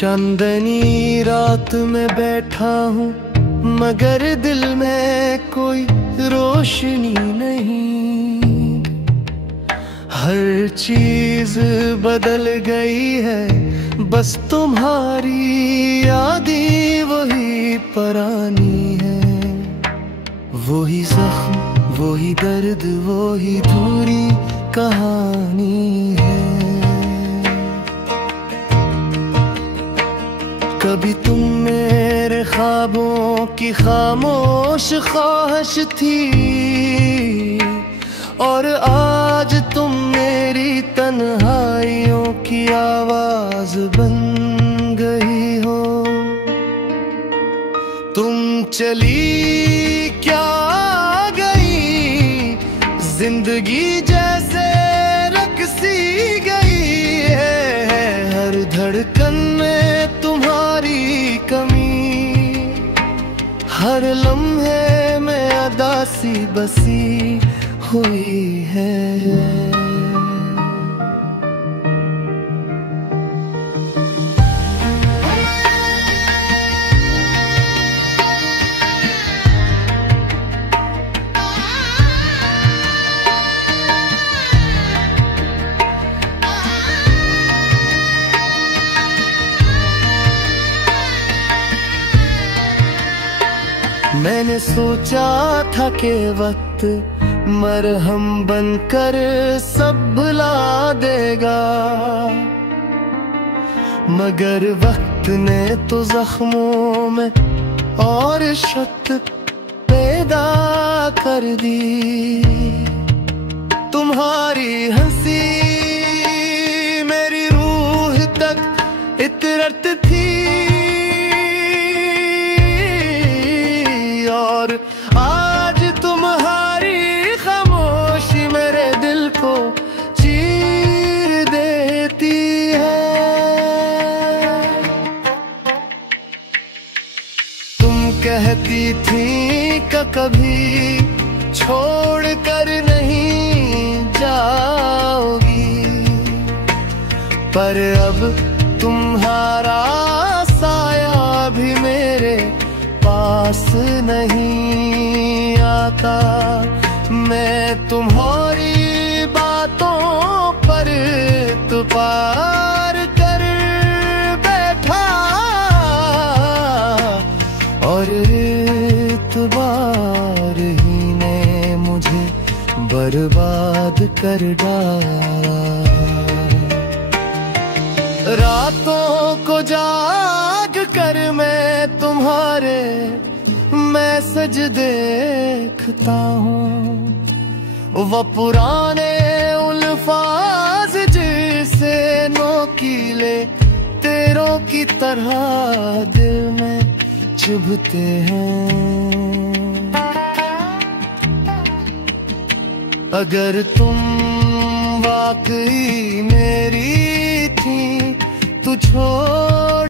चांदनी रात में बैठा हूँ मगर दिल में कोई रोशनी नहीं। हर चीज बदल गई है, बस तुम्हारी यादें वही पुरानी है। वही जख्म, वही दर्द, वही दूरी कहानी है। कभी तुम मेरे ख्वाबों की खामोश ख्वाहिश थी और आज तुम मेरी तन्हाइयों की आवाज बन गई हो। तुम चली क्या गई, जिंदगी जैसे रकसी गई है। हर धड़कन में तुम्हारी कमी, हर लम्हे में अदासी बसी हुई है। मैंने सोचा था कि वक्त मरहम बनकर सब भुला देगा, मगर वक्त ने तो जख्मों में और शक पैदा कर दी। तुम्हारी हंसी मेरी रूह तक इतरत थी और आज तुम्हारी खामोशी मेरे दिल को चीर देती है। तुम कहती थी कि कभी छोड़ कर नहीं जाओगी, पर अब तुम्हारा साया भी मेरे पास नहीं आता। मैं तुम्हारी बातों पर इतबार कर बैठा और इतबार ही ने मुझे बर्बाद कर डाला। रातों को जाग कर मैं तुम्हारे मैसेज देखता हूँ, वो पुराने उल्फाज जिसे नोकीले तेरों की तरह दिल में चुभते हैं। अगर तुम वाकई मेरी थी तो छोड़